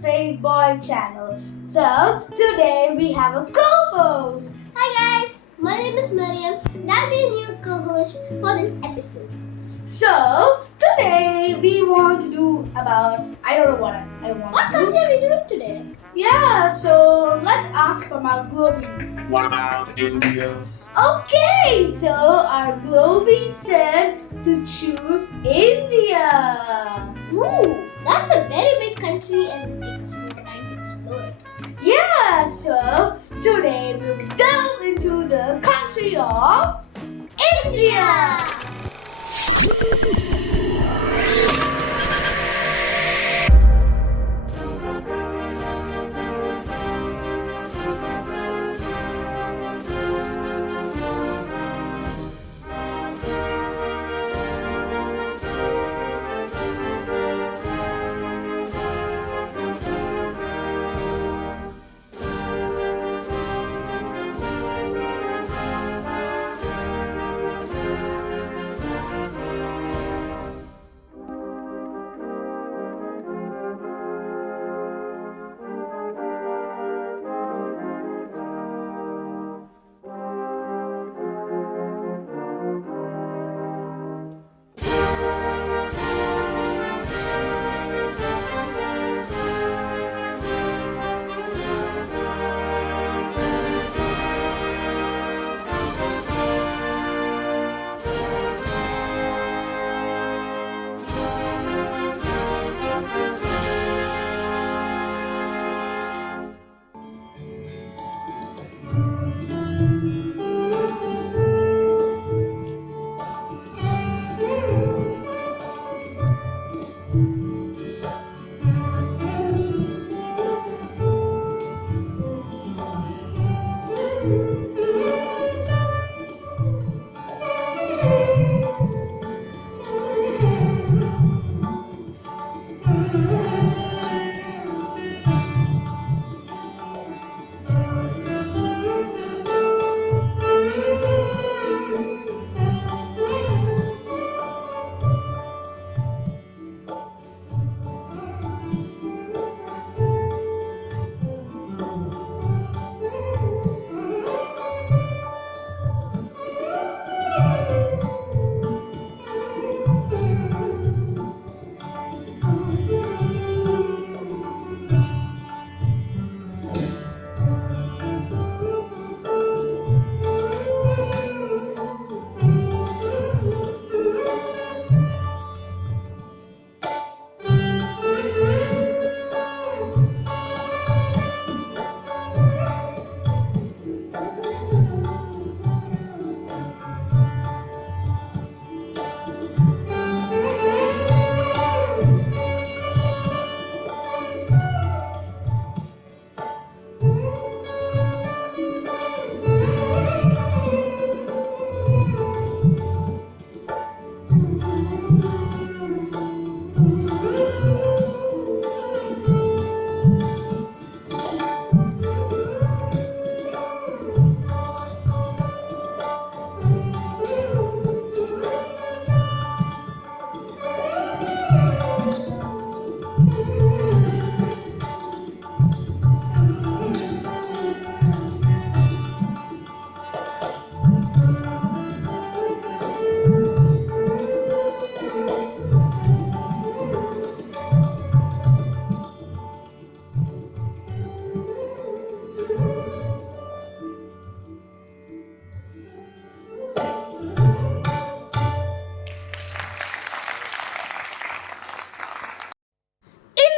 Space Boy channel. So, today we have a co-host. Hi guys, my name is Mariam and I'll be a new co-host for this episode. So, today we want to do about, I don't know what I want What to do. country are we doing today? Yeah, so let's ask from our Globies. What about India? Okay, so our Globies said to choose India. Ooh, that's a very big country and it takes more time to explore it. Yeah, so today we will delve into the country of India.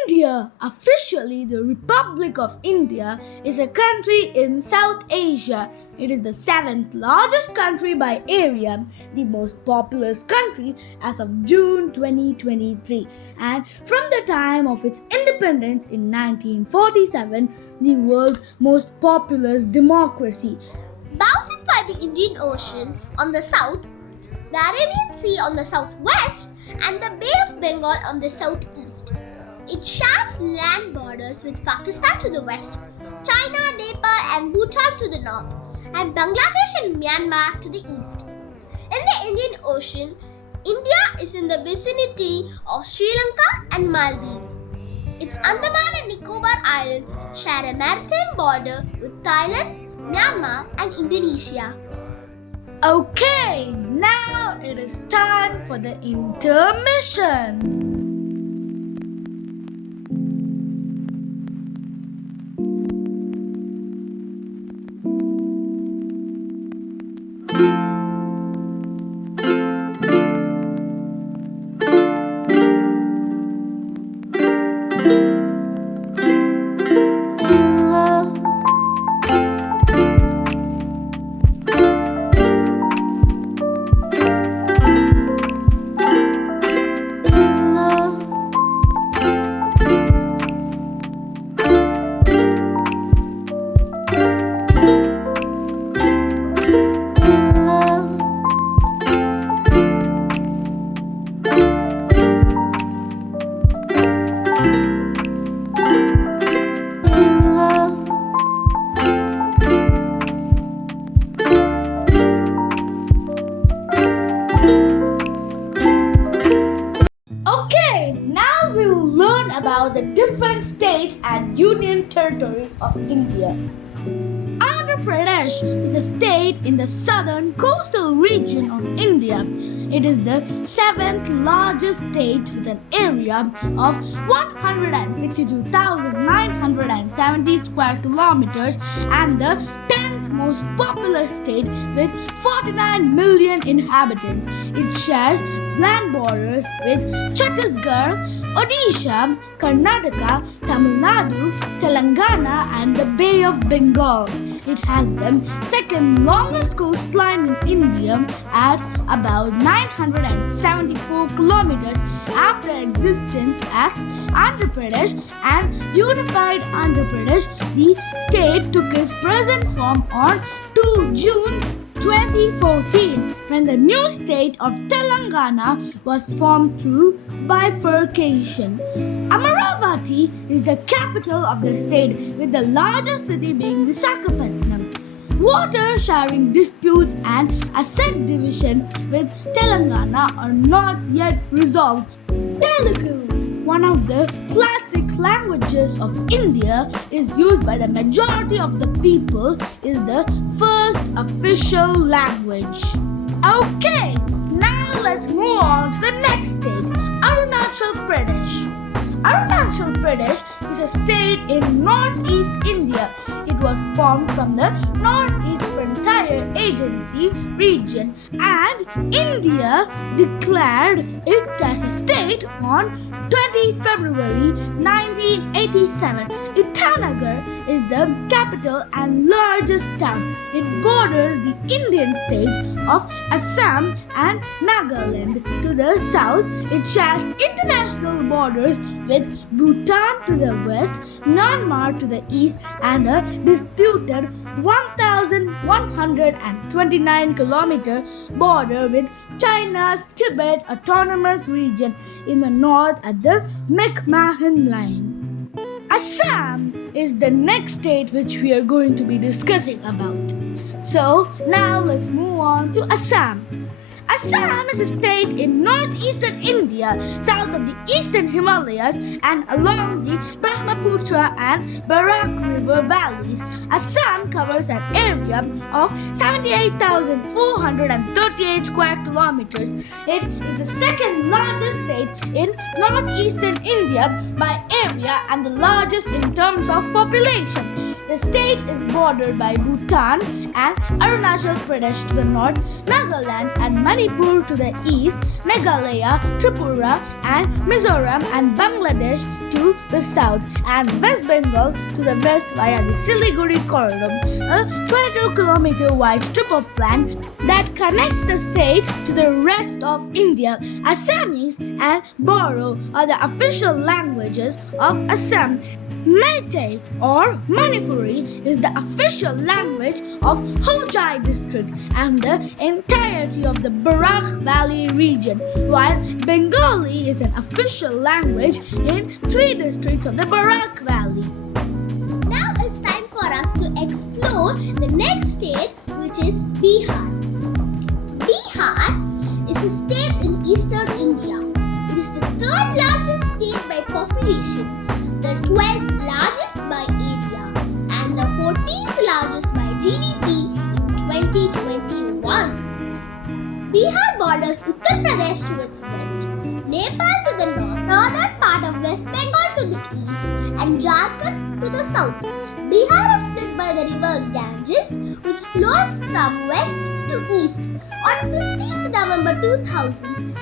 India, officially the Republic of India, is a country in South Asia. It is the seventh largest country by area, the most populous country as of June 2023, and from the time of its independence in 1947, the world's most populous democracy. Bounded by the Indian Ocean on the south, the Arabian Sea on the southwest, and the Bay of Bengal on the southeast. It shares land borders with Pakistan to the west, China, Nepal, and Bhutan to the north, and Bangladesh and Myanmar to the east. In the Indian Ocean, India is in the vicinity of Sri Lanka and Maldives. Its Andaman and Nicobar islands share a maritime border with Thailand, Myanmar, and Indonesia. Okay, now it is time for the intermission. About the different states and union territories of India. Andhra Pradesh is a state in the southern coastal region of India. It is the 7th largest state with an area of 162,970 square kilometers and the 10th most populous state with 49 million inhabitants. It shares land borders with Chhattisgarh, Odisha, Karnataka, Tamil Nadu, Telangana, and the Bay of Bengal. It has the second longest coastline in India at about 974 kilometers after existence as Andhra Pradesh and unified Andhra Pradesh. The state took its present form on 2 June 2014 when the new state of Telangana was formed through bifurcation. Amaravati is the capital of the state with the largest city being Visakhapatnam. Water sharing disputes and asset division with Telangana are not yet resolved. Telugu, one of the classic languages of India, is used by the majority of the people, is the first official language. Okay, now let's move on to the next state, Arunachal Pradesh. Arunachal Pradesh is a state in northeast India. It was formed from the Northeast Frontier Agency region and India declared it as a state on 20 February 1987. Itanagar is the capital and largest town. It borders the Indian states of Assam and Nagaland. To the south, it shares international borders with Bhutan to the west, Myanmar to the east, and a disputed 1,129 kilometer border with China's Tibet Autonomous Region in the north at the McMahon Line. Assam is the next state which we are going to be discussing about. So now let's move on to Assam. Assam is a state in northeastern India, south of the eastern Himalayas and along the Brahmaputra and Barak river valleys. Assam covers an area of 78,438 square kilometers. It is the second largest state in northeastern India by area and the largest in terms of population. The state is bordered by Bhutan and Arunachal Pradesh to the north, Nagaland and Manipur to the east, Meghalaya, Tripura and Mizoram and Bangladesh to the south, and West Bengal to the west via the Siliguri Corridor, a 22-kilometer wide strip of land that connects the state to the rest of India. Assamese and Boro are the official languages of Assam. Meitei or Manipuri is the official language of Hojai district and the entirety of the Barak Valley region, while Bengali is an official language in 3 districts of the Barak Valley. Now it's time for us to explore the next state, which is Bihar. Bihar is a state in eastern India. It is the 3rd largest state by population, the 12th largest West Bengal to the east and Jharkhand to the south. Bihar is split by the river Ganges, which flows from west to east. On 15th November 2000,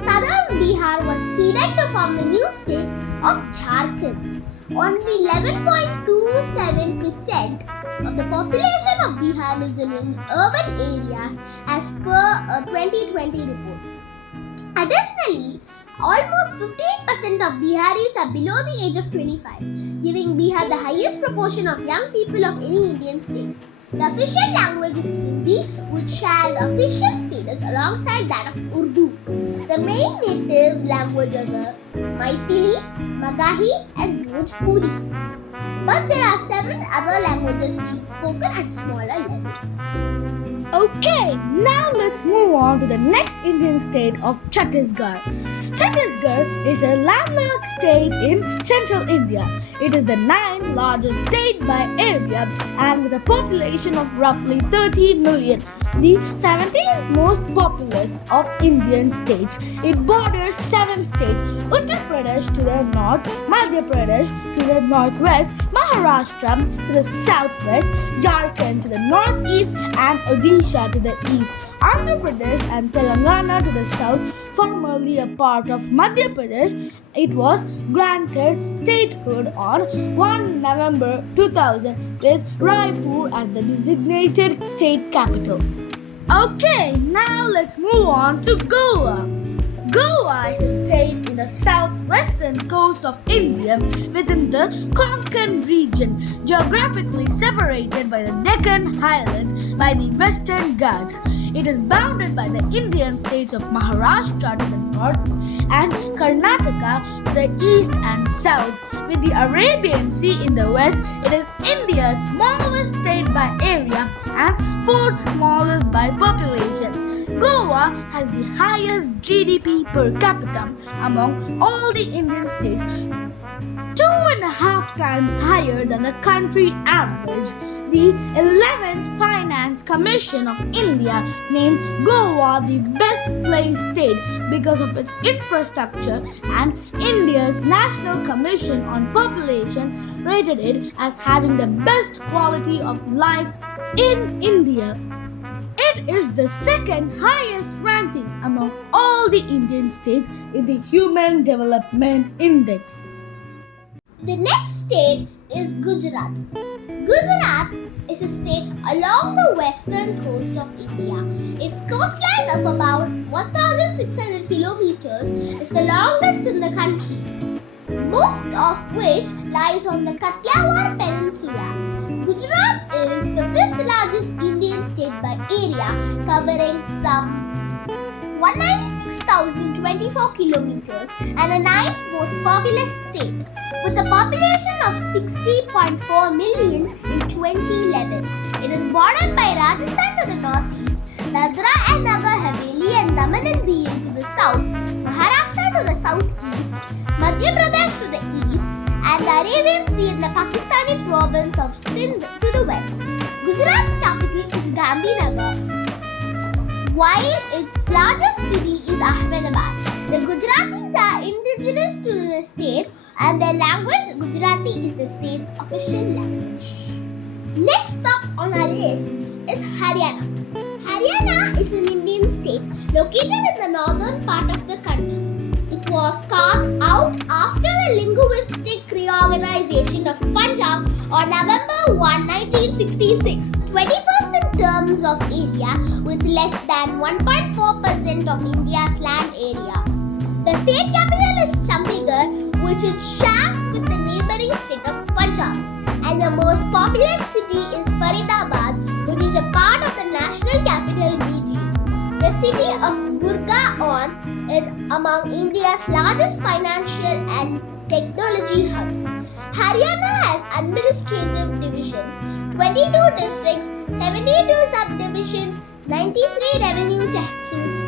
southern Bihar was ceded to form the new state of Jharkhand. Only 11.27% of the population of Bihar lives in urban areas as per a 2020 report. Additionally, almost 58% of Biharis are below the age of 25, giving Bihar the highest proportion of young people of any Indian state. The official language is Hindi, which shares official status alongside that of Urdu. The main native languages are Maithili, Magahi, and Bhojpuri. But there are several other languages being spoken at smaller levels. Okay, now let's move on to the next Indian state of Chhattisgarh. Chhattisgarh is a landlocked state in central India. It is the 9th largest state by area and with a population of roughly 30 million, the 17th most populous of Indian states. It borders 7 states: Uttar Pradesh to the north, Madhya Pradesh to the northwest, Maharashtra to the southwest, Jharkhand to the northeast, and Odisha to the east. Andhra Pradesh and Telangana to the south, formerly a part of Madhya Pradesh. It was granted statehood on 1 November 2000 with Raipur as the designated state capital. Okay, now let's move on to Goa. Goa is a state in the southwestern coast of India within the Konkan region, geographically separated by the Deccan Highlands by the Western Ghats. It is bounded by the Indian states of Maharashtra to the north and Karnataka to the east and south. With the Arabian Sea in the west, it is India's smallest state by area and 4th smallest by population. Goa has the highest GDP per capita among all the Indian states, 2.5 times higher than the country average. The 11th Finance Commission of India named Goa the best placed state because of its infrastructure, and India's National Commission on Population rated it as having the best quality of life in India. It is the second highest ranking among all the Indian states in the Human Development Index. The next state is Gujarat. Gujarat is a state along the western coast of India. Its coastline of about 1,600 kilometers is the longest in the country, most of which lies on the Kathiawar Peninsula. Gujarat is the 5th largest Indian state by area, covering some 196,024 kilometers and the 9th most populous state, with a population of 60.4 million in 2011. It is bordered by Rajasthan to the northeast, Dadra and Nagar Haveli and Daman and Diu to the south, Maharashtra to the southeast, Madhya Pradesh to the east, and the Arabian Sea in the Pakistani province of Sindh to the west. Gujarat's capital is Gandhinagar, while its largest city is Ahmedabad. The Gujaratis are indigenous to the state and their language, Gujarati, is the state's official language. Next up on our list is Haryana. Haryana is an Indian state located in the northern part of the country. It was carved out after the linguistic reorganization of Punjab on November 1, 1966, 21st in terms of area with less than 1.4% of India's land area. The state capital is Chandigarh, which it shares with the neighboring state of Punjab, and the most populous city is Faridabad, which is a part of the National Capital Region. The city of Gurgaon is among India's largest financial and technology hubs. Haryana has administrative divisions, 22 districts, 72 subdivisions, 93 revenue tehsils,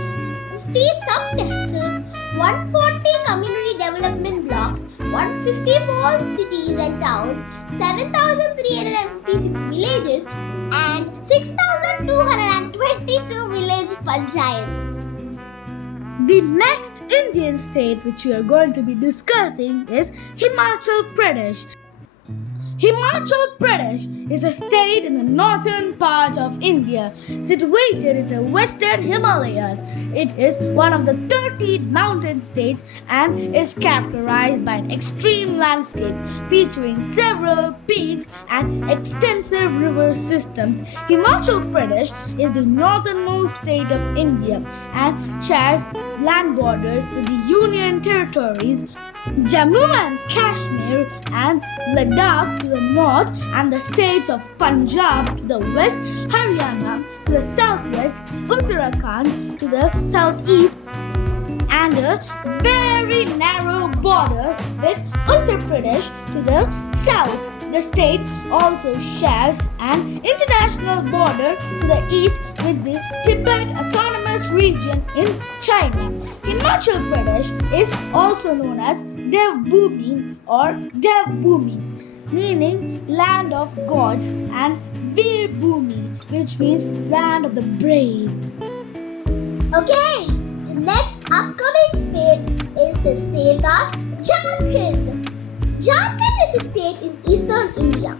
50 sub-tehsils, 140 community development blocks, 154 cities and towns, 7,356 villages, and 6,222 village panchayats. The next Indian state which we are going to be discussing is Himachal Pradesh. Himachal Pradesh is a state in the northern part of India, situated in the western Himalayas. It is one of the 13 mountain states and is characterized by an extreme landscape featuring several peaks and extensive river systems. Himachal Pradesh is the northernmost state of India and shares land borders with the Union territories Jammu and Kashmir and Ladakh to the north, and the states of Punjab to the west, Haryana to the southwest, Uttarakhand to the southeast, and a very narrow border with Uttar Pradesh to the south. The state also shares an international border to the east with the Tibet Autonomous Region in China. Himachal Pradesh is also known as Devbhoomi or Devbhoomi, meaning land of gods, and Veerbhoomi, which means land of the brave. Okay, the next upcoming state is the state of Jharkhand. Jharkhand is a state in eastern India.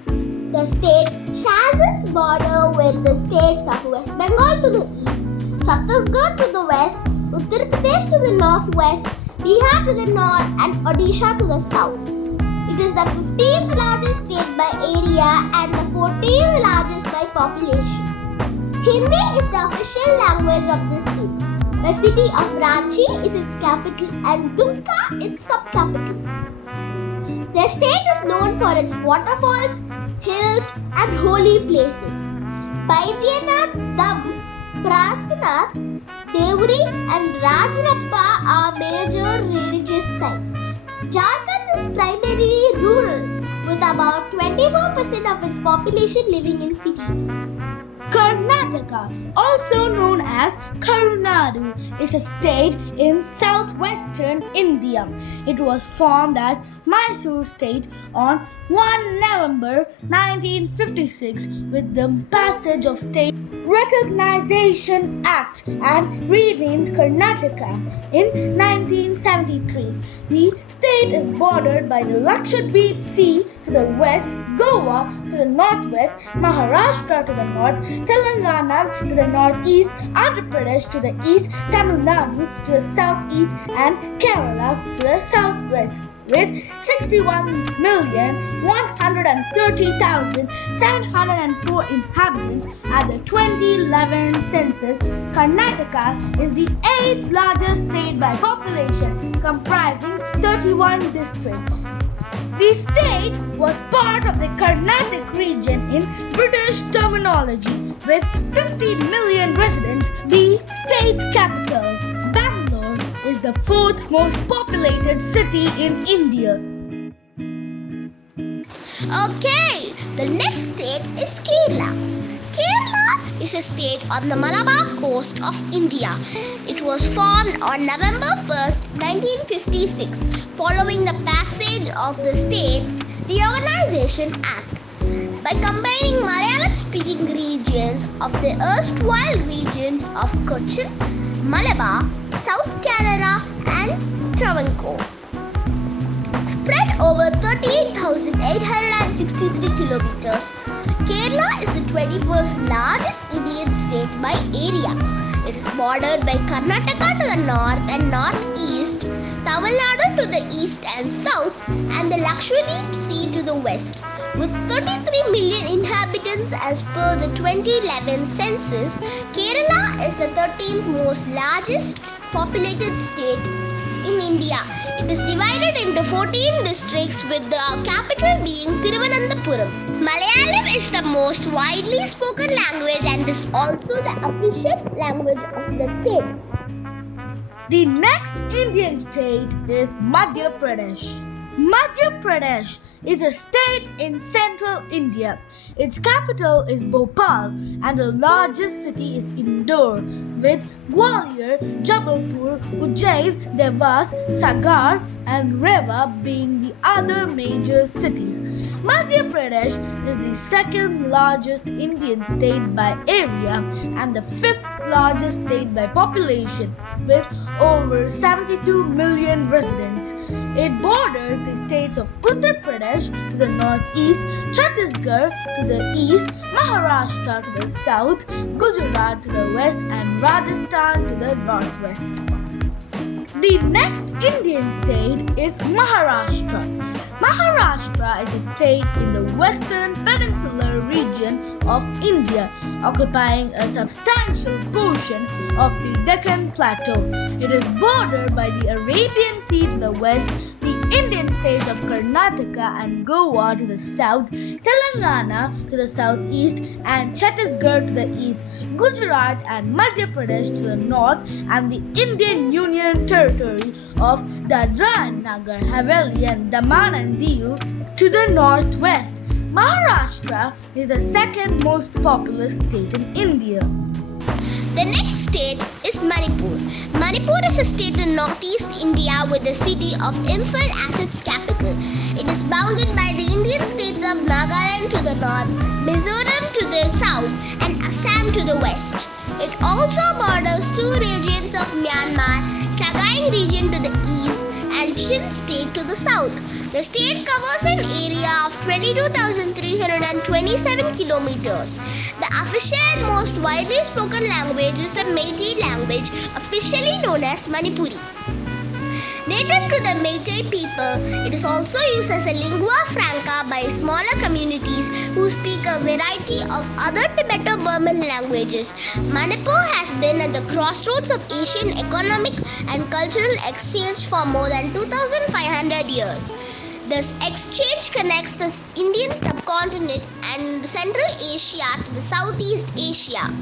The state shares its border with the states of West Bengal to the east, Chhattisgarh to the west, Uttar Pradesh to the northwest, Bihar to the north, and Odisha to the south. It is the 15th largest state by area and the 14th largest by population. Hindi is the official language of this state. The city of Ranchi is its capital and Dumka its subcapital. The state is known for its waterfalls, hills, and holy places. Baidyanath Dham, Prasanath, Devuri, and Rajrappa are major religious sites. Jharkhand is primarily rural, with about 24% of its population living in cities. Karnataka, also known as Karunadu, is a state in southwestern India. It was formed as Mysore state on 1 November 1956 with the passage of State Recognition Act and renamed Karnataka in 1973. The state is bordered by the Lakshadweep Sea to the west, Goa to the northwest, Maharashtra to the north, Telangana to the northeast, Andhra Pradesh to the east, Tamil Nadu to the southeast, and Kerala to the southwest. With 61,130,704 inhabitants at the 2011 census, Karnataka is the 8th largest state by population, comprising 31 districts. The state was part of the Carnatic region in British terminology, with 50 million residents. The state capital, Bangalore, is the 4th most populated city in India. Okay, the next state is Kerala. Kerala is a state on the Malabar coast of India. It was formed on November 1st, 1956, following the passage of the States Reorganization Act. By combining Malayalam-speaking regions of the erstwhile regions of Cochin, Malabar, South Canara, and Travancore. Spread over 38,863 kilometers, Kerala is the 21st largest Indian state by area. It is bordered by Karnataka to the north and northeast, Tamil Nadu to the east and south, and the Lakshadweep Sea to the west. With 33 million inhabitants as per the 2011 census, Kerala is the 13th most largest populated state in India. It is divided into 14 districts with the capital being Thiruvananthapuram. Malayalam is the most widely spoken language and is also the official language of the state. The next Indian state is Madhya Pradesh. Madhya Pradesh is a state in central India. Its capital is Bhopal and the largest city is Indore, with Gwalior, Jabalpur, Ujjain, Devas, Sagar, and Rewa being the other major cities. Madhya Pradesh is the second largest Indian state by area and the fifth largest state by population with over 72 million residents. It borders the states of Uttar Pradesh to the northeast, Chhattisgarh to the east, Maharashtra to the south, Gujarat to the west, and Rajasthan to the northwest. The next Indian state is Maharashtra. Maharashtra is a state in the western peninsular region of India, occupying a substantial portion of the Deccan Plateau. It is bordered by the Arabian Sea to the west, the Indian states of Karnataka and Goa to the south, Telangana to the southeast, and Chhattisgarh to the east, Gujarat and Madhya Pradesh to the north, and the Indian Union Territory of Dadra and Nagar Haveli and Daman and Diu to the northwest. Maharashtra is the second most populous state in India. The next state is Manipur. Manipur is a state in northeast India with the city of Imphal as its capital. It is bounded by the Indian states of Nagaland to the north, Mizoram to the south, and Assam to the west. It also borders two regions of Myanmar, Sagaing region to the east and Chin state to the south. The state covers an area of 22,327 kilometers. The official and most widely spoken language is the Meitei language, officially known as Manipuri. Native to the Meitei people, it is also used as a lingua franca by smaller communities who speak a variety of other Tibeto-Burman languages. Manipur has been at the crossroads of Asian economic and cultural exchange for more than 2,500 years. This exchange connects the Indian subcontinent and Central Asia to the Southeast Asia,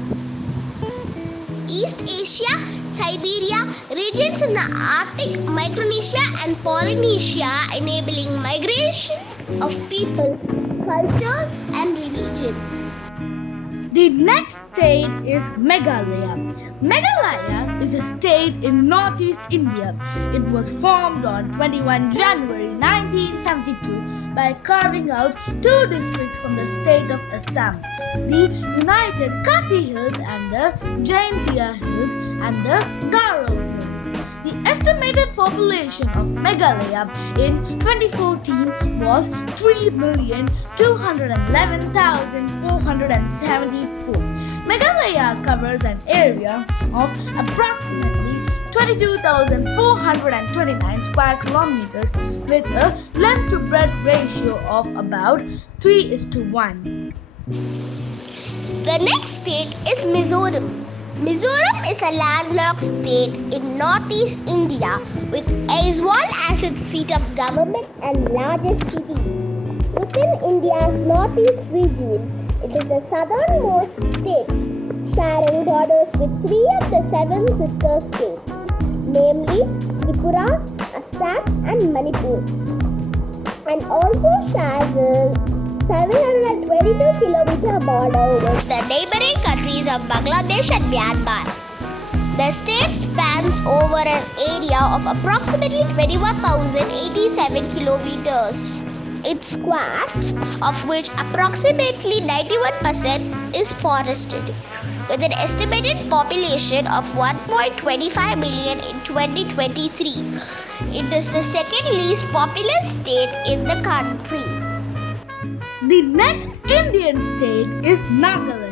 East Asia, Siberia, regions in the Arctic, Micronesia and Polynesia, enabling migration of people, cultures and religions. The next state is Meghalaya. Meghalaya is a state in northeast India. It was formed on 21 January 1972 by carving out two districts from the state of Assam, the United Khasi Hills and the Jaintia Hills and the Garo Hills. The estimated population of Meghalaya in 2014 was 3,211,474. Meghalaya covers an area of approximately 22,429 square kilometers with a length to breadth ratio of about 3:1. The next state is Mizoram. Mizoram is a landlocked state in northeast India with Aizawl as its seat of government and largest city. Within India's northeast region, it is the southernmost state, sharing borders with three of the seven sister states, namely Tripura, Assam and Manipur, and also shares a 722-kilometer border with the neighboring countries of Bangladesh and Myanmar. The state spans over an area of approximately 21,087 kilometers. Its vast, of which approximately 91% is forested, with an estimated population of 1.25 million in 2023. It is the second least populous state in the country. The next Indian state is Nagaland.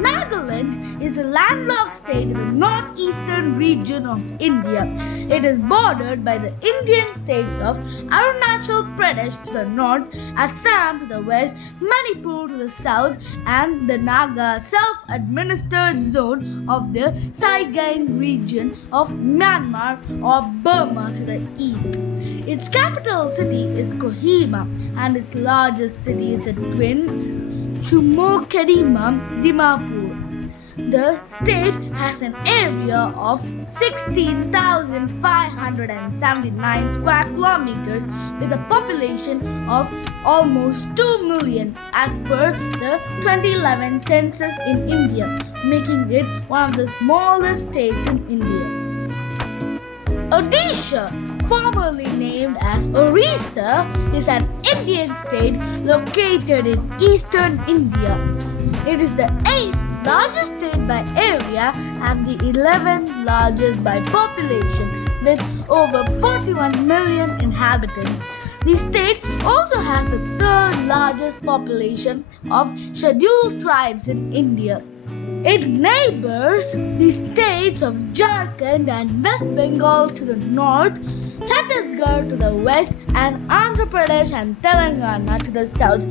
Nagaland is a landlocked state in the northeastern region of India. It is bordered by the Indian states of Arunachal Pradesh to the north, Assam to the west, Manipur to the south, and the Naga self-administered zone of the Sagaing region of Myanmar or Burma to the east. Its capital city is Kohima and its largest city is the twin Chumokedima, Dimapur. The state has an area of 16,579 square kilometers with a population of almost 2 million as per the 2011 census in India, making it one of the smallest states in India. Odisha formerly named as Orissa, is an Indian state located in eastern India. It is the 8th largest state by area and the 11th largest by population, with over 41 million inhabitants. The state also has the 3rd largest population of scheduled tribes in India. It neighbors the states of Jharkhand and West Bengal to the north, Chhattisgarh to the west, and Andhra Pradesh and Telangana to the south.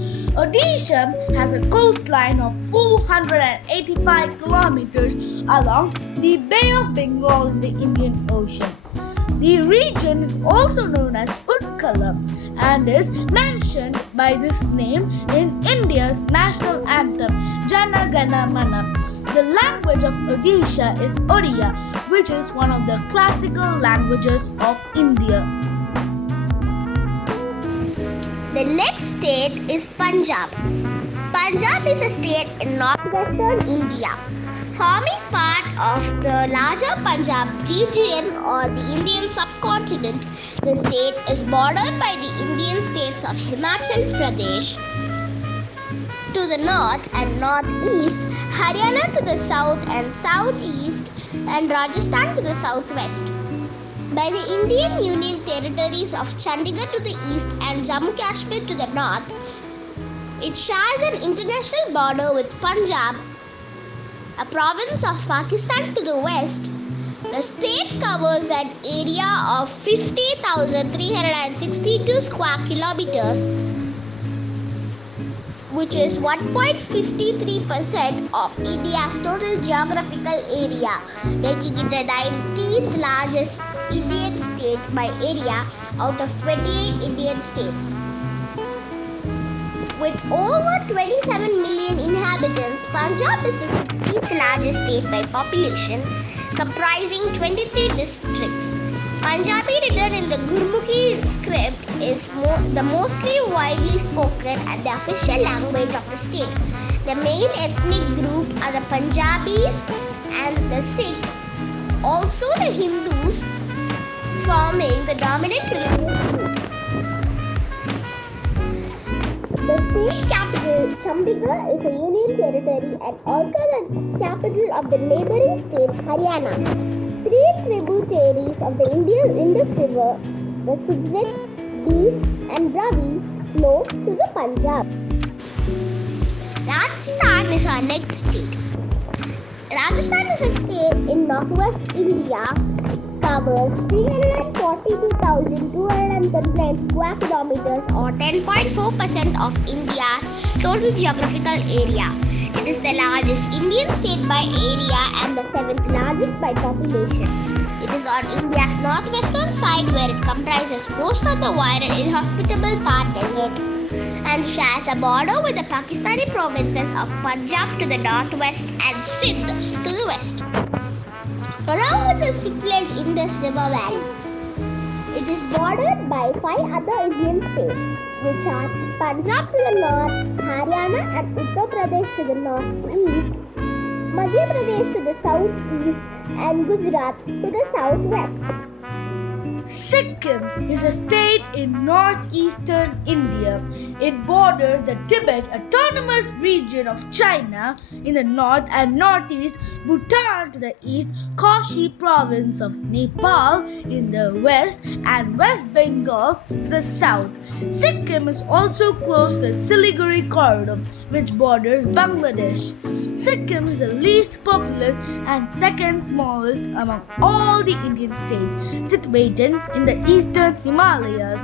Odisha has a coastline of 485 kilometers along the Bay of Bengal in the Indian Ocean. The region is also known as Utkala and is mentioned by this name in India's national anthem, Jana Gana Mana. The language of Odisha is Odia, which is one of the classical languages of India. The next state is Punjab. Punjab is a state in northwestern India, forming part of the larger Punjab region or the Indian subcontinent. The state is bordered by the Indian states of Himachal Pradesh to the north and northeast, Haryana to the south and southeast, and Rajasthan to the southwest. By the Indian Union territories of Chandigarh to the east and Jammu Kashmir to the north, it shares an international border with Punjab, a province of Pakistan to the west. The state covers an area of 50,362 square kilometers, which is 1.53% of India's total geographical area, making it the 19th largest Indian state by area out of 28 Indian states. With over 27 million inhabitants, Punjab is the 16th largest state by population, comprising 23 districts. Punjabi, written in the Gurmukhi script, is the mostly widely spoken and the official language of the state. The main ethnic group are the Punjabis and the Sikhs, also the Hindus, forming the dominant religious groups. The state capital, Chandigarh, is a union territory and also the capital of the neighboring state, Haryana. 3 tributaries of the Indian Indus River, the Sujit, Deep, and Ravi, flow to the Punjab. Rajasthan is our next state. Rajasthan is a state in northwest India, covers 342,239 square kilometers or 10.4% of India's total geographical area. It is the largest Indian state by area and the 7th largest by population. It is on India's northwestern side where it comprises most of the wide and inhospitable Thar Desert and shares a border with the Pakistani provinces of Punjab to the northwest and Sindh to the west, along with the Sutlej Indus River Valley. It is bordered by 5 other Indian states, which are Punjab to the north, Haryana and Uttar Pradesh to the northeast, Madhya Pradesh to the southeast, and Gujarat to the southwest. Sikkim is a state in northeastern India. It borders the Tibet Autonomous Region of China in the north and northeast, Bhutan to the east, Kashi Province of Nepal in the west, and West Bengal to the south. Sikkim is also close to the Siliguri corridor, which borders Bangladesh. Sikkim is the least populous and second smallest among all the Indian states, situated in the eastern Himalayas.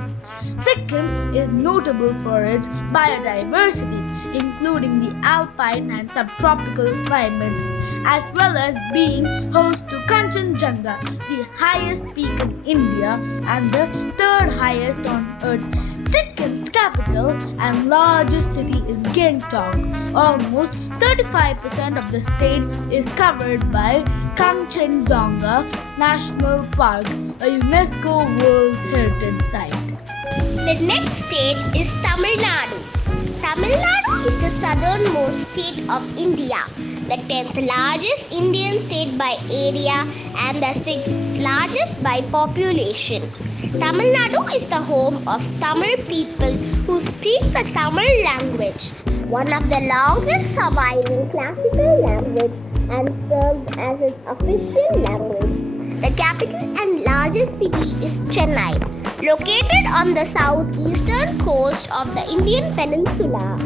Sikkim is notable for its biodiversity, including the alpine and subtropical climates, as well as being host to Kanchenjunga, the highest peak in India and the 3rd highest on earth. Sikkim's capital and largest city is Gangtok. Almost 35% of the state is covered by Kanchenjunga National Park, a UNESCO World Heritage Site. The next state is Tamil Nadu. Tamil Nadu is the southernmost state of India. the 10th largest Indian state by area and the 6th largest by population. Tamil Nadu is the home of Tamil people who speak the Tamil language, one of the longest surviving classical language and serves as its official language. The capital and largest city is Chennai, located on the southeastern coast of the Indian peninsula.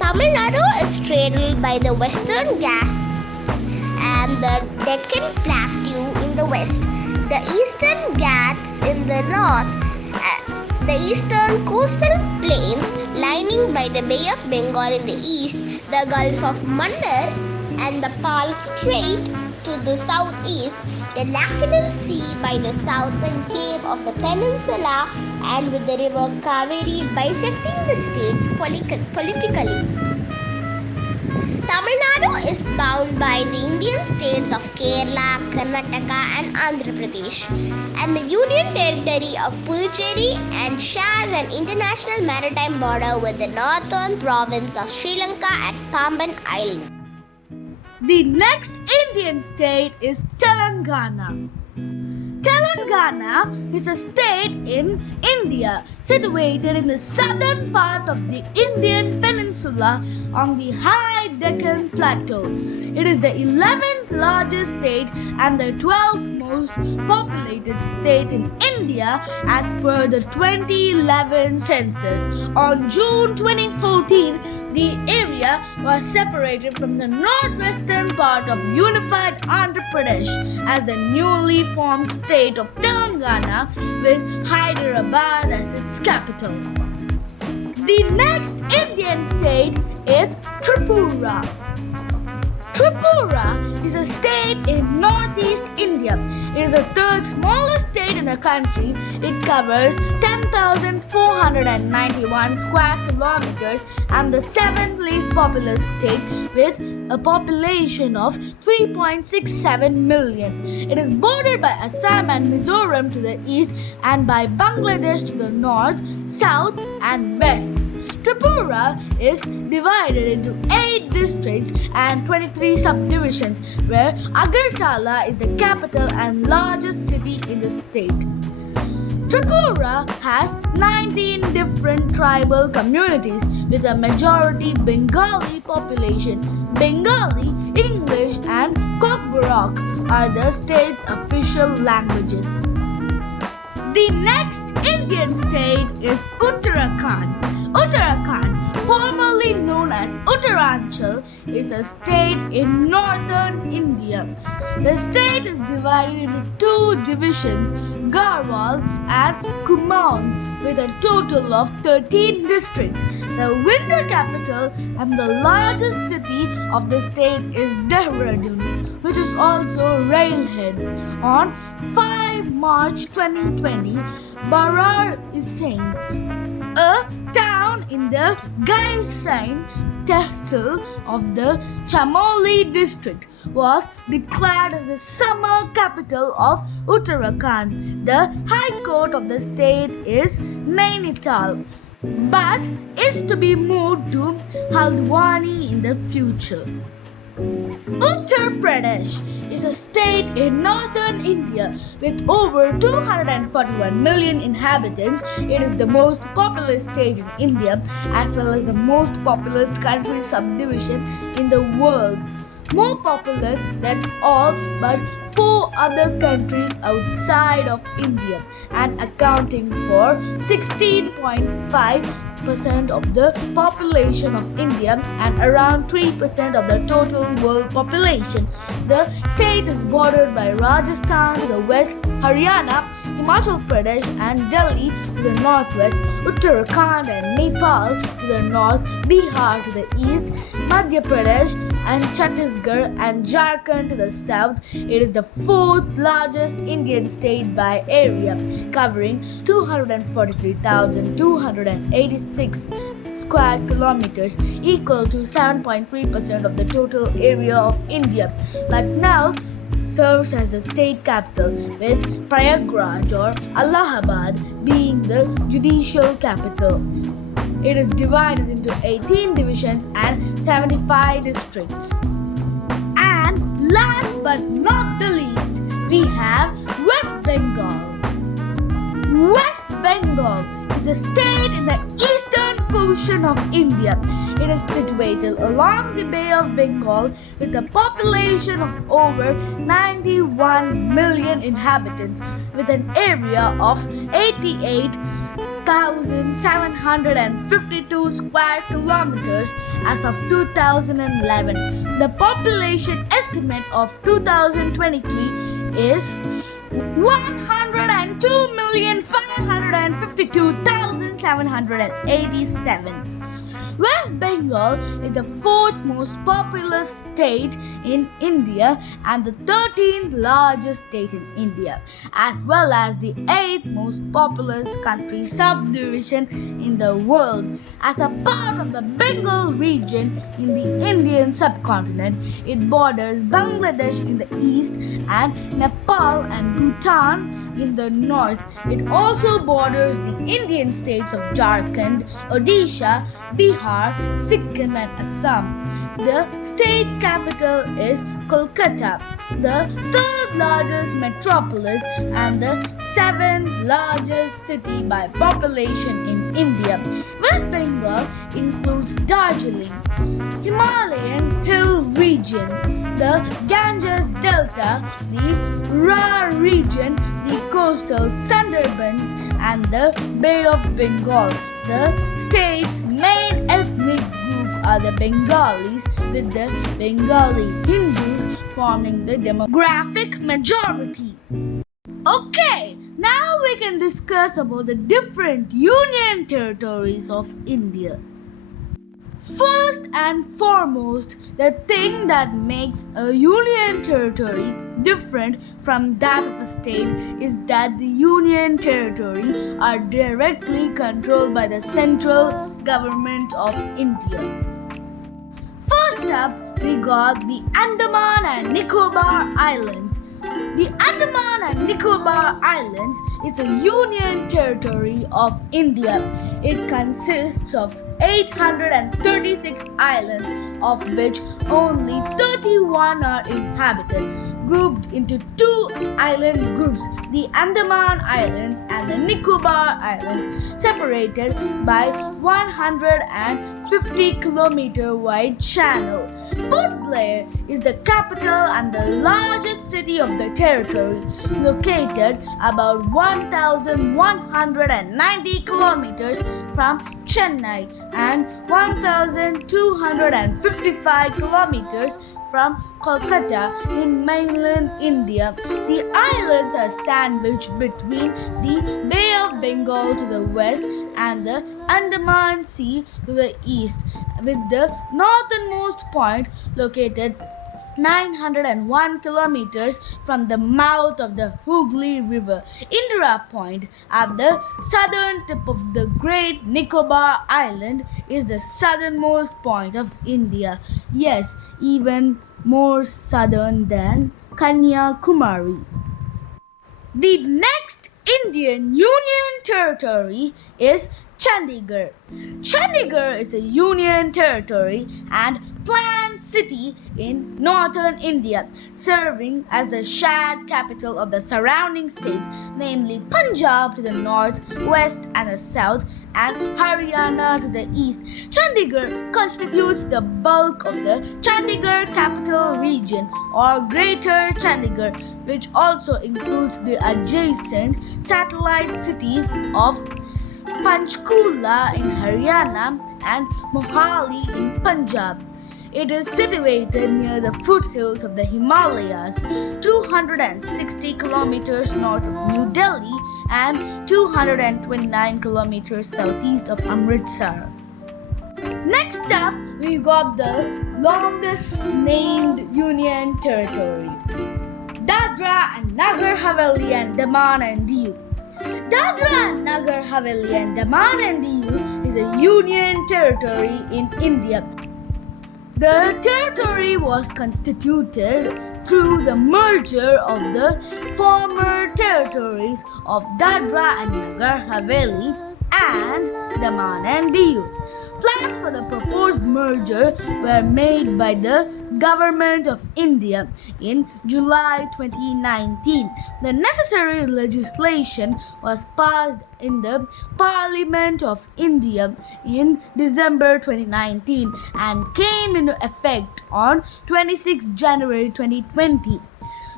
Tamil Nadu is straddled by the Western Ghats and the Deccan Plateau in the west, the Eastern Ghats in the north, the eastern coastal plains lining by the Bay of Bengal in the east, the Gulf of Mannar and the Palk Strait to the southeast, the Lacanal Sea by the southern cape of the peninsula, and with the river Kaveri bisecting the state politically. Tamil Nadu is bound by the Indian states of Kerala, Karnataka and Andhra Pradesh, and the Union Territory of Puducherry, and shares an international maritime border with the northern province of Sri Lanka and Pamban Island. The next Indian state is Telangana. Telangana is a state in India situated in the southern part of the Indian peninsula on the high Deccan Plateau. It is the 11th largest state and the 12th most populated state in India as per the 2011 census. On June 2014, the area was separated from the northwestern part of unified Andhra Pradesh as the newly formed state of Telangana with Hyderabad as its capital. The next Indian state is Tripura. Tripura is a state in northeast India. It is the third smallest state in the country. It covers 10,491 square kilometers and the seventh least populous state with a population of 3.67 million. It is bordered by Assam and Mizoram to the east and by Bangladesh to the north, south and west. Tripura is divided into 8 districts and 23 subdivisions, where Agartala is the capital and largest city in the state. Tripura has 19 different tribal communities with a majority Bengali population. Bengali, English and Kokborok are the state's official languages. The next Indian state is Uttarakhand. Uttarakhand, formerly known as Uttaranchal, is a state in northern India. The state is divided into 2 divisions, Garhwal and Kumaon, with a total of 13 districts. The winter capital and the largest city of the state is Dehradun, which is also railhead. On 5 March 2020, Barar Hussain, a town in the Gairsain Tehsil of the Chamoli district, was declared as the summer capital of Uttarakhand. The High Court of the state is Nainital, but is to be moved to Haldwani in the future. Uttar Pradesh is a state in northern India with over 241 million inhabitants. It is the most populous state in India as well as the most populous country subdivision in the world. More populous than all but 4 other countries outside of India and accounting for 16.5% of the population of India and around 3% of the total world population. The state is bordered by Rajasthan to the west, Haryana, Himachal Pradesh and Delhi to the northwest, Uttarakhand and Nepal to the north, Bihar to the east, Madhya Pradesh and Chhattisgarh and Jharkhand to the south. It is the 4th largest Indian state by area, covering 243,286 square kilometers, equal to 7.3% of the total area of India. Lucknow serves as the state capital, with Prayagraj or Allahabad being the judicial capital. It is divided into 18 divisions and 75 districts. And last but not the least, we have West Bengal. West Bengal is a state in the eastern portion of India. It is situated along the Bay of Bengal with a population of over 91 million inhabitants with an area of 88,752 square kilometers as of 2011. The population estimate of 2023 is 102,552,787. West Bengal is the fourth most populous state in India and the 13th largest state in India, as well as the 8th most populous country subdivision in the world. As a part of the Bengal region in the Indian subcontinent, it borders Bangladesh in the east and Nepal and Bhutan in the north. It also borders the Indian states of Jharkhand, Odisha, Bihar, Sikkim and Assam. The state capital is Kolkata, the third largest metropolis and the seventh largest city by population in India. West Bengal includes Darjeeling, Himalayan hill region, the Ganges Delta, the Rar region, the coastal Sundarbans and the Bay of Bengal. The state's main ethnic group are the Bengalis, with the Bengali Hindus forming the demographic majority. Okay, now we can discuss about the different union territories of India. First and foremost, the thing that makes a union territory different from that of a state is that the union territory are directly controlled by the central government of India. First up, we got the Andaman and Nicobar Islands. The Andaman and Nicobar Islands is a union territory of India. It consists of 836 islands, of which only 31 are inhabited, grouped into two island groups, the Andaman Islands and the Nicobar Islands, separated by 150-kilometer wide channel. Port Blair is the capital and the largest city of the territory, located about 1,190 kilometers from Chennai and 1,255 kilometers from Kolkata in mainland India. The islands are sandwiched between the Bay of Bengal to the west and the Andaman Sea to the east, with the northernmost point located 901 kilometers from the mouth of the Hooghly River. Indira Point, at the southern tip of the Great Nicobar Island, is the southernmost point of India. Yes, even more southern than Kanyakumari. The next Indian Union territory is Chandigarh. Chandigarh is a union territory and planned city in northern India, serving as the shared capital of the surrounding states, namely Punjab to the north, west and the south, and Haryana to the east. Chandigarh constitutes the bulk of the Chandigarh capital region or Greater Chandigarh, which also includes the adjacent satellite cities of Panchkula in Haryana and Mohali in Punjab. It is situated near the foothills of the Himalayas, 260 kilometers north of New Delhi and 229 kilometers southeast of Amritsar. Next up, we got the longest named union territory, Dadra and Nagar Haveli and Daman and Diu. Dadra and Nagar Haveli and Daman and Diu is a union territory in India. The territory was constituted through the merger of the former territories of Dadra and Nagar Haveli and Daman and Diu. Plans for the proposed merger were made by the Government of India in July 2019. The necessary legislation was passed in the Parliament of India in December 2019 and came into effect on 26 January 2020.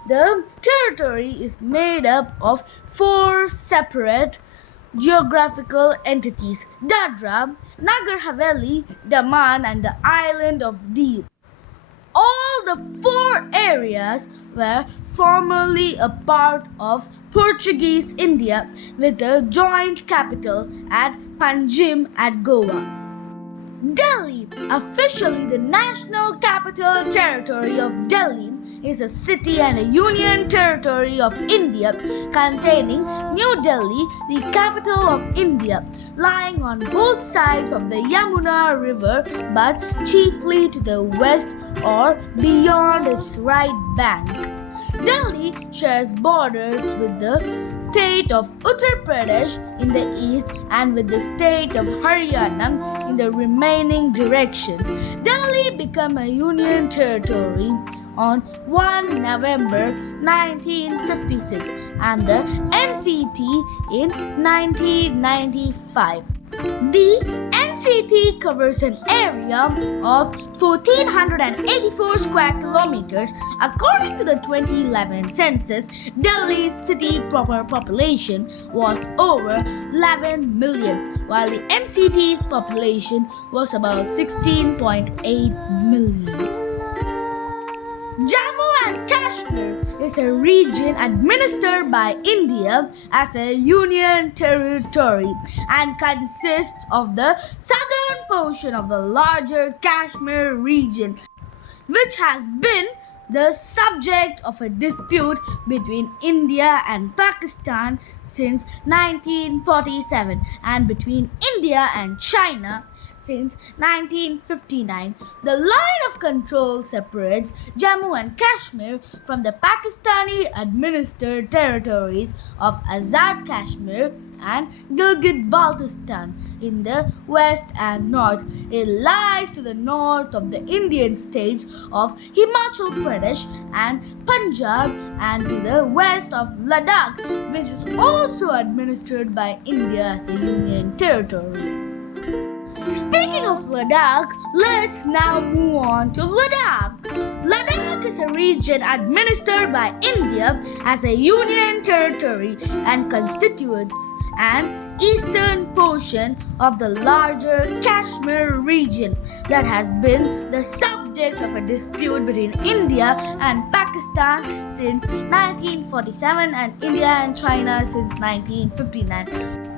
The territory is made up of 4 separate geographical entities: Dadra, Nagar Haveli, Daman, and the island of Diu. All the 4 areas were formerly a part of Portuguese India with a joint capital at Panjim at Goa. Delhi, officially the National Capital Territory of Delhi, is a city and a union territory of India containing New Delhi, the capital of India, lying on both sides of the Yamuna River but chiefly to the west or beyond its right bank. Delhi shares borders with the state of Uttar Pradesh in the east and with the state of Haryana in the remaining directions. Delhi became a union territory on 1 November 1956 and the NCT in 1995. The NCT covers an area of 1,484 square kilometers. According to the 2011 census, Delhi's city proper population was over 11 million, while the NCT's population was about 16.8 million. Jammu and Kashmir is a region administered by India as a union territory and consists of the southern portion of the larger Kashmir region, which has been the subject of a dispute between India and Pakistan since 1947 and between India and China since 1959. The line of control separates Jammu and Kashmir from the Pakistani-administered territories of Azad Kashmir and Gilgit-Baltistan in the west and north. It lies to the north of the Indian states of Himachal Pradesh and Punjab and to the west of Ladakh, which is also administered by India as a union territory. Speaking of Ladakh, let's now move on to Ladakh. Ladakh is a region administered by India as a union territory and constitutes an eastern portion of the larger Kashmir region that has been the subject of a dispute between India and Pakistan since 1947 and India and China since 1959.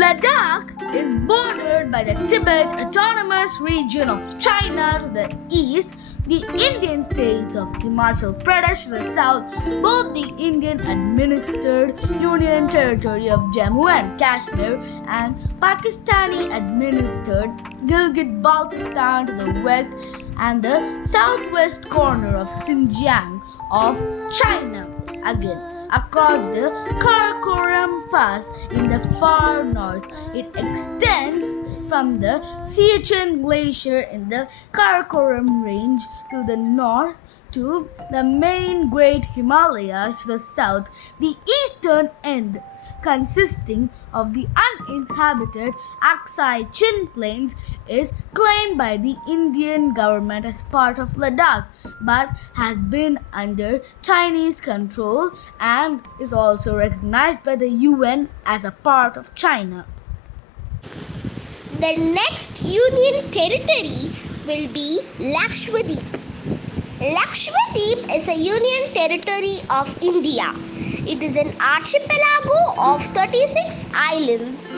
Ladakh is bordered by the Tibet Autonomous Region of China to the east, the Indian states of Himachal Pradesh to the south, both the Indian-administered Union Territory of Jammu and Kashmir and Pakistani-administered Gilgit-Baltistan to the west, and the southwest corner of Xinjiang of China. Again, across the Karakoram Pass in the far north, it extends from the Siachen Glacier in the Karakoram Range to the north to the main Great Himalayas to the south. The eastern end, consisting of the uninhabited Aksai Chin Plains, is claimed by the Indian government as part of Ladakh but has been under Chinese control and is also recognized by the UN as a part of China. The next union territory will be Lakshadweep. Lakshadweep is a union territory of India. It is an archipelago of 36 islands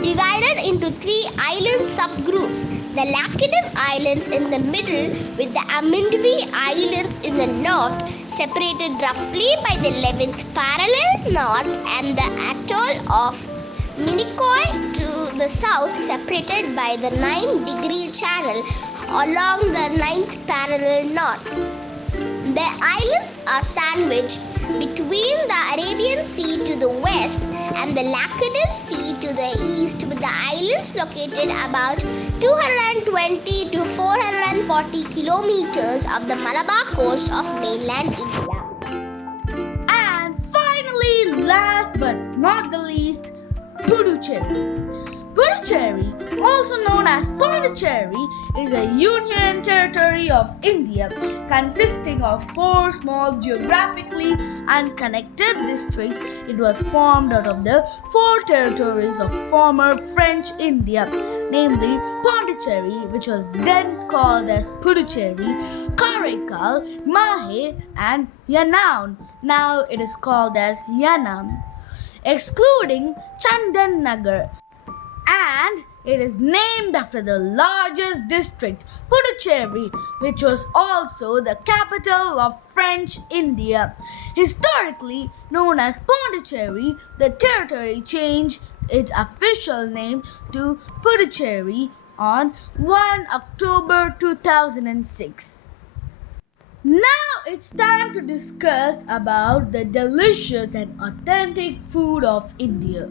divided into 3 island subgroups: the Laccadive Islands in the middle with the Amindvi Islands in the north, separated roughly by the 11th parallel north, and the atoll of Minicoy to the south, separated by the 9-degree channel along the 9th parallel north. The islands are sandwiched between the Arabian Sea to the west and the Laccadive Sea to the east, with the islands located about 220 to 440 kilometers off the Malabar coast of mainland India. And finally, last but not the least, Puducherry. Puducherry, also known as Pondicherry, is a union territory of India consisting of 4 small geographically unconnected districts. It was formed out of the 4 territories of former French India, namely Pondicherry, which was then called as Puducherry, Karaikal, Mahe and Yannaum. Now it is called as Yanam, excluding Chandannagar. And it is named after the largest district, Puducherry, which was also the capital of French India. Historically known as Pondicherry, the territory changed its official name to Puducherry on 1 October 2006. Now it's time to discuss about the delicious and authentic food of India.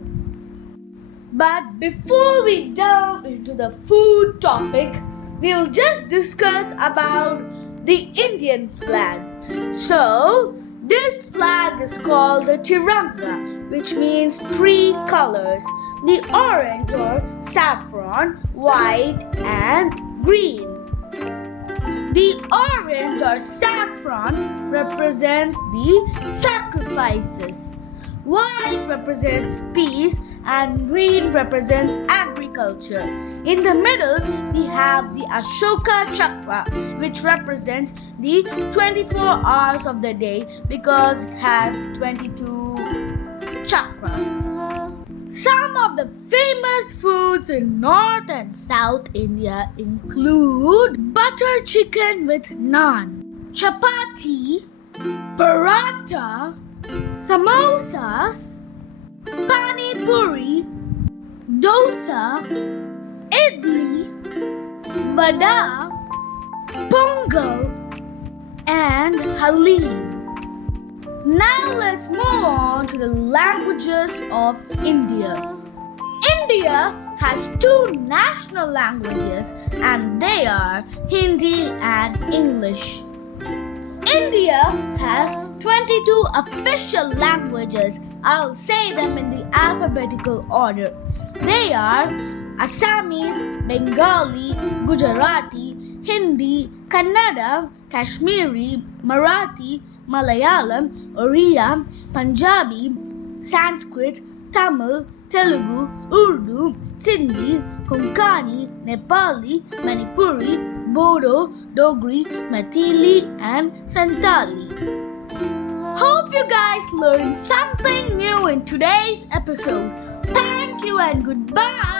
But before we delve into the food topic, we'll just discuss about the Indian flag. So, this flag is called the Tiranga, which means 3 colors: the orange or saffron, white and green. The orange or saffron represents the sacrifices, white represents peace, and green represents agriculture. In the middle, we have the Ashoka Chakra, which represents the 24 hours of the day because it has 22 chakras. Some of the famous foods in North and South India include butter chicken with naan, chapati, paratha, samosas, Pani Puri, Dosa, Idli, Vada, Pongal, and Halim. Now let's move on to the languages of India. India has 2 national languages and they are Hindi and English. India has 22 official languages. I'll say them in the alphabetical order. They are Assamese, Bengali, Gujarati, Hindi, Kannada, Kashmiri, Marathi, Malayalam, Oriya, Punjabi, Sanskrit, Tamil, Telugu, Urdu, Sindhi, Konkani, Nepali, Manipuri, Bodo, Dogri, Maithili, and Santali. Hope you guys learned something new in today's episode. Thank you and goodbye.